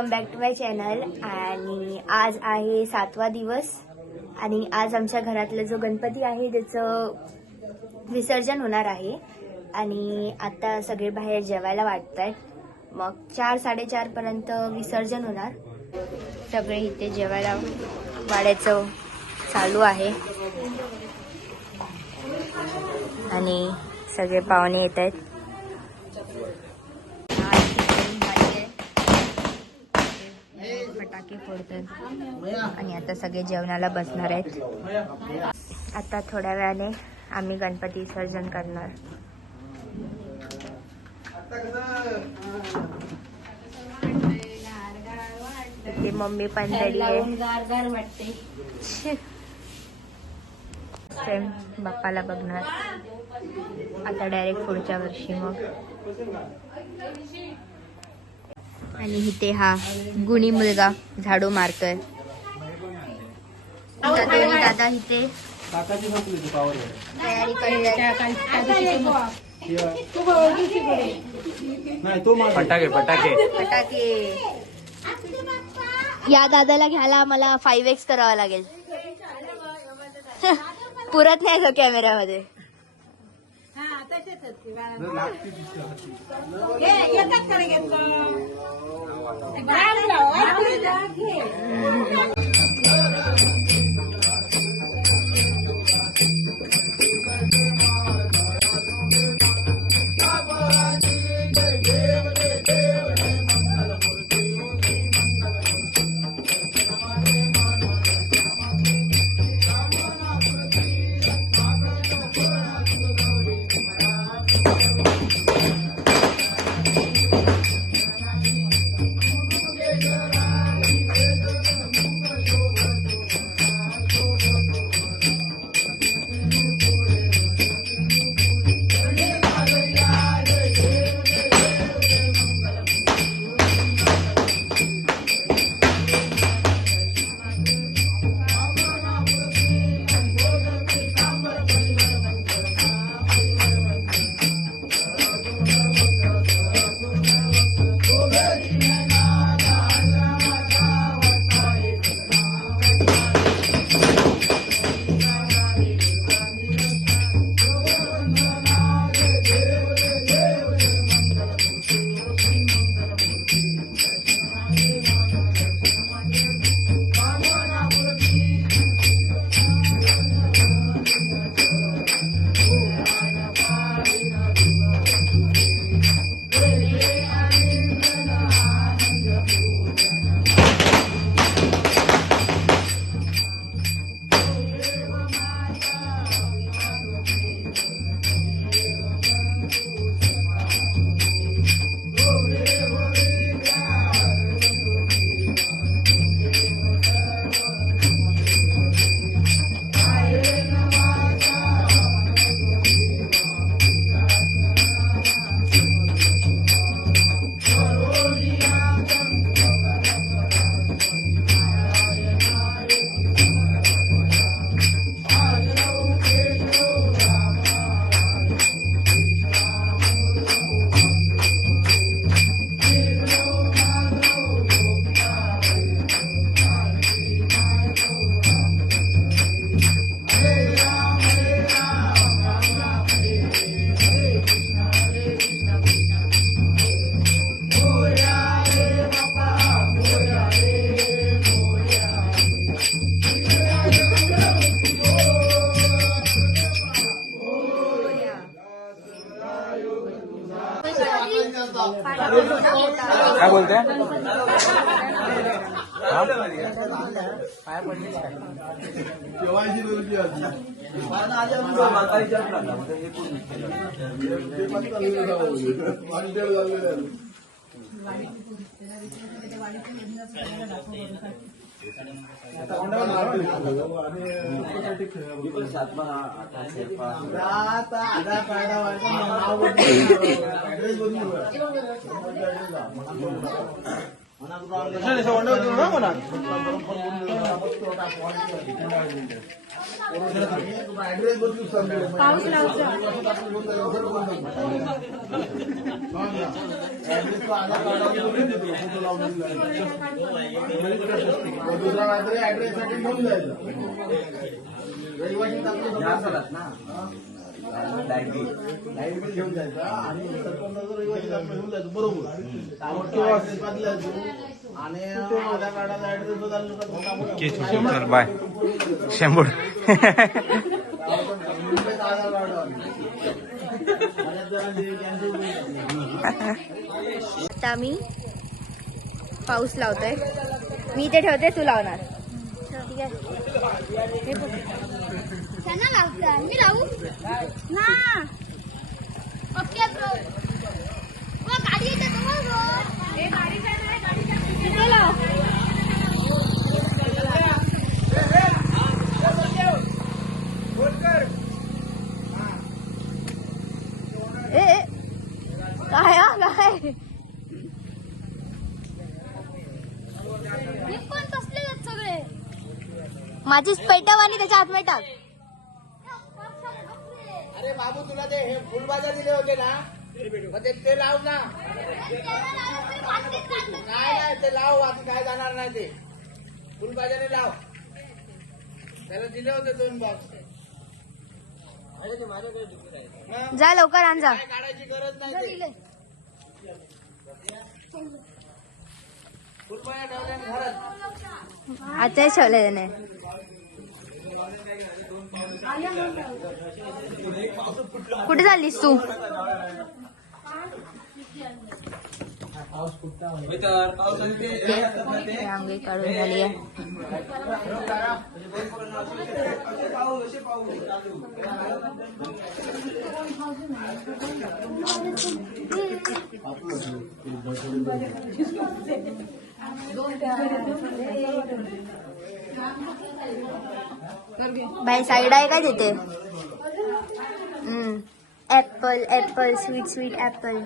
Welcome back to my channel. आणि आज आहे 7वा दिवस आणि आज आमच्या घरातला जो गणपती आहे त्याचं विसर्जन होणार आहे. आणि आता सगळे बाहेर जेवायला वाटतायत. मग 4-4:30 पर्यंत विसर्जन होणार. सगळे इथे जेवायला वाढायचं चालू आहे आणि सगळे पाहुणे येत आहेत. फटाके फोडतात आणि आता सगळे जेवणाला बसणार आहेत. आता थोड्या वेळाने आम्ही गणपती विसर्जन करणार. इथे मम्मी पण रेडी आहे. प्रेम बाप्पाला बघणार आता डायरेक्ट पुढच्या वर्षी. मग आणि इथे हा गुणी मुलगा झाडू मारतोय. दोन्ही दादा इथे तयारी करतात. फटाके फटाके फटाके या दादाला घ्यायला मला 5x करावा लागेल. पुरत नाही तो कॅमेऱ्यामध्ये. काय बोलते? पाऊस लावचा घेऊन जायचा आणि बरोबर आणि आधार कार्डाचा ऍड्रेस बाय शंभर आता आम्ही पाऊस लावतोय. मी इथे ठेवते, तू लावणार. ठीक आहे. त्यांना लावता मी लावू ना. Okay bro. गाडी येते ब्रो. ए गाडी काय नाही, गाडी काय लाव. ए काय काय हे पण कसले आहेत सगळे. माझीच पेटव आणि त्याच्या आतमध्ये टाक. अरे बाबू तुला ते हे फुलबाजा दिले होते ना, मग ते लाव ना. नाही ते लाव, आता काय जाणार नाही. ते फुलबाजाने लाव. त्याला दिले होते 2 बॉक्स. जा लवकर आण जा. काय काढायची गरज नाही. ते फुलबाजा ठेवल्या घरात. आता ठेवले त्याने. कुठे चाललीस तू? रांगोळी काढून झाली आहे. बाई साईड आहे काय तिथे? Apple apple sweet sweet apple.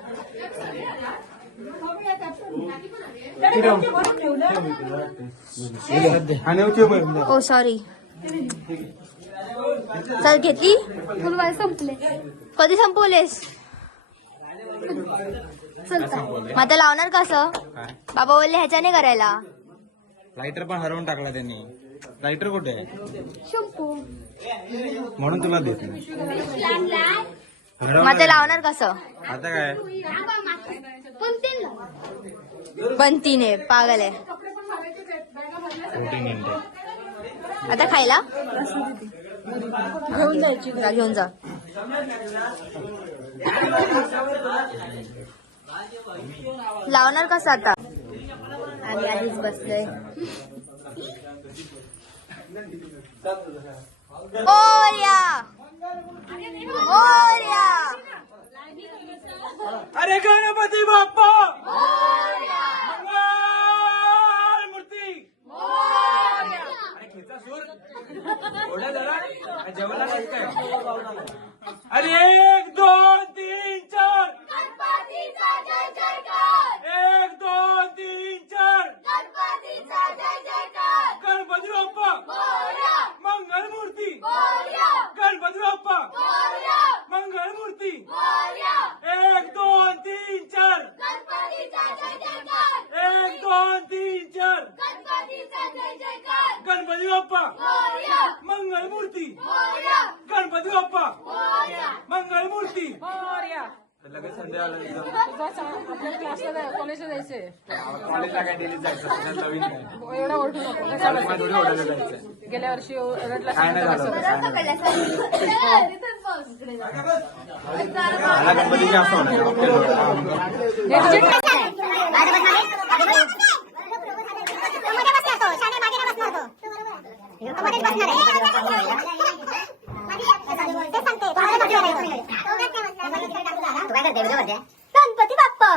Oh sorry. चल घेतली. फुलबाजा संपले. कधी संपवलेस? चलता मग आता लावणार कसं? बाबा बोलले ह्याच्याने करायला. लाइटर पण हरवून टाकला त्यांनी. लाइटर कुठे आहे? शंपू म्हणून तुला देत नाही. मग आता लावणार कसं? आता काय पण ते पण तिने पागल आहे. Protein intake. आता खायला घेऊन जायची. जा, घेऊन जा. लावणार कसं आता? आम्ही आधीच बसलोय. मोरया मोरया. अरे गणपती बाप्पा मूर्ती. खेचा सूर एवढा जरा जेवणला काय काय. अरे 1 2 3 4. 1 2 3 4. गणपती बाप्पा मंगल मूर्ती. गणपती बाप्पा मंगल मूर्ती. 1 2 3 4. 1 2 3 4. गणपती बाप्पा मंगल मूर्ती. गणपती बाप्पा मंगल मूर्ती. लगेच संडे आला. कॉलेजला जायचंय. कॉलेजला काय डेली जायचं नवीन काय एवढा ओरडू नको. थोडी ओढायला जायचं. गेल्या वर्षी रडला काय नाही झालं. मला गणपती जास्त होणार. गणपती बाप्पा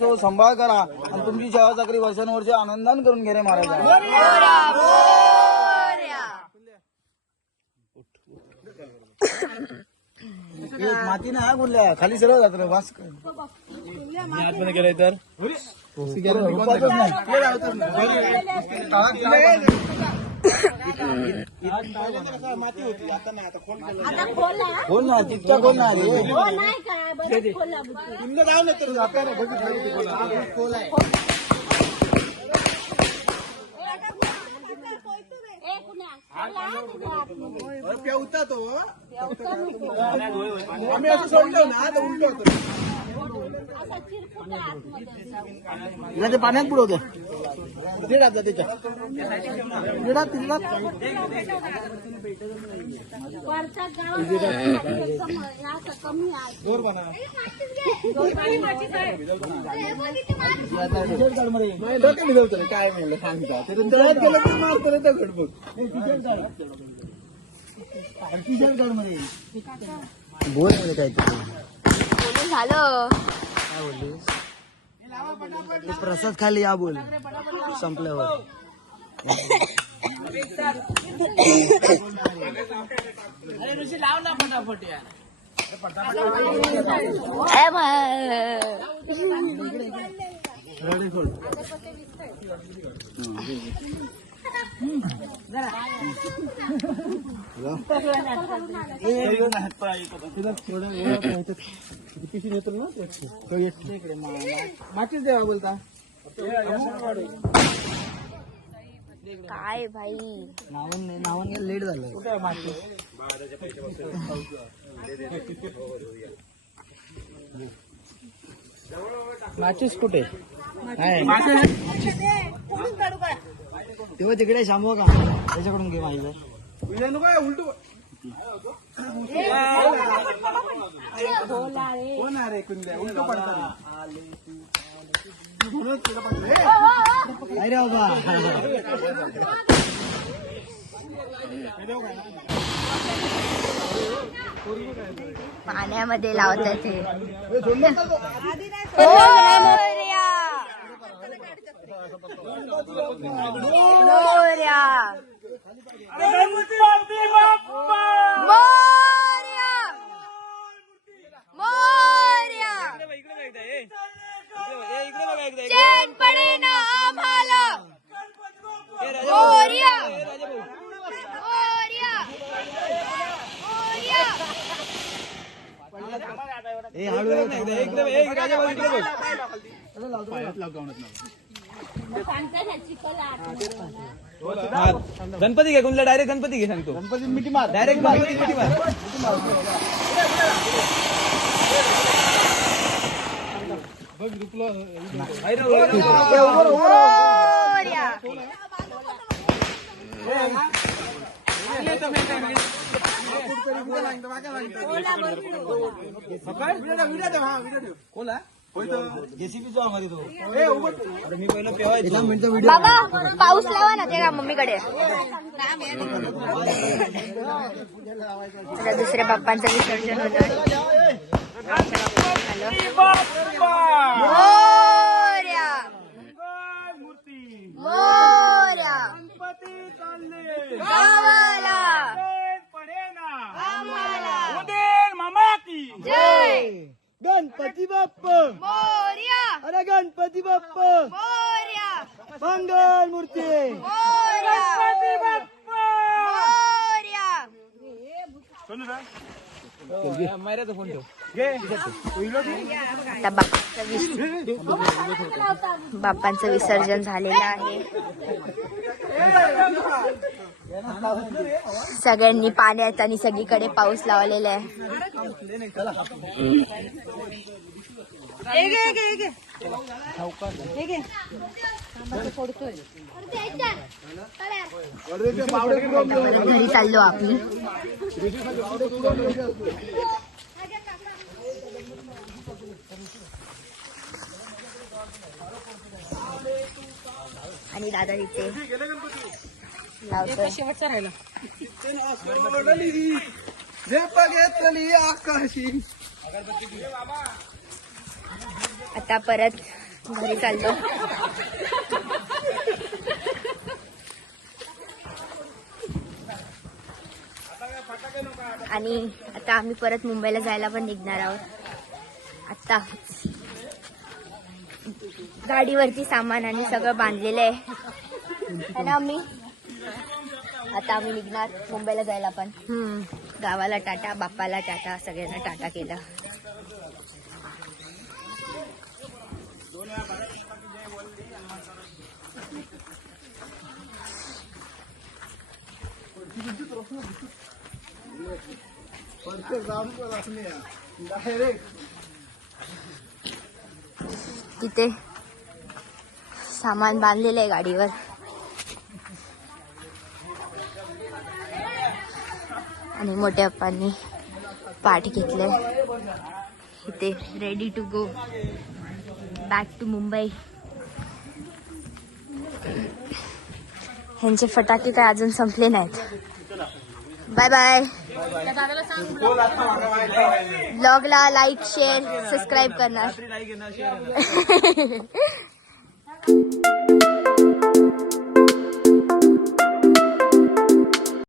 तो सांभाळ करा आणि तुमची सेवा चाकरी वर्षानुवर्षे आनंदान करून घे रे महाराज. माती ना बोलल्या खाली सरळ जात वास आतमध्ये गेलाय तर रुपातच नाही. माती होती आता नाही, आता खोल ना तितका खोल ना रे तुमनं जाऊ नये तर जाता ना बघितलं खोल आहे. पेवता तो आम्ही असं सोडलं ना तर उलट होतं. हिला ते पाण्यात बुडवतो ते टाकतात त्याच्यात बोर बनवा काय म्हणलं सांगता ते तळ्यात गेलं तर मारतो रे दगड बघ. बोर मध्ये काय झालं काय बोललीस प्रसाद खाली या बोल संपल्यावर. मातीच देवा बोलता काय भाई नावन लेट झालं कुठे माती माचीस कुठे तेव्हा तिकडे शांबव का त्याच्याकडून घे माहिती उलटू रे कुंद्या उलटू पडतात पाण्यामध्ये लावतात ते. चैन पडे ना आम्हाला मोरया मोरया मोरया. गणपती घे कुणला डायरेक्ट गणपती घे सांगतो. गणपती मिठी मार डायरेक्ट मिठी मार. बाबा पाऊस लावा ना ते का मम्मीकडे. आता दुसऱ्या बाप्पांचं विसर्जन होतं. मोरया मोरया गावाला आम्हाला मामा की जय गणपती बाप्प मोरया अरे गणपती बाप्प मोरया मंगल मूर्ती मोरया मोरया आता बाप्पांचं विसर्जन झालेलं आहे. सगळ्यांनी पाण्यात आणि सगळीकडे पाऊस लावलेला आहे. घरी चाललो आम्ही. आणि दादा तिथे लावतोय. शेवटचा राहिला. घेतली आकाशी. आता परत घरी चाललो. आणि आता आम्ही परत मुंबईला जायला पण निघणार आहोत. आता गाडीवरती सामान आणि सगळं बांधलेलं आहे ना आम्ही. आता आम्ही निघणार मुंबईला जायला पण. गावाला टाटा, बाप्पाला टाटा, सगळ्यांना टाटा केला. तिथे सामान बांधलेलं आहे गाडीवर. आणि मोठ्या पप्पांनी पाठ घेतले. इथे ready to go back to Mumbai. ह्यांचे फटाके काय अजून संपले नाहीत. Bye bye. ब्लॉगला लाईक शेअर सबस्क्राईब करणार.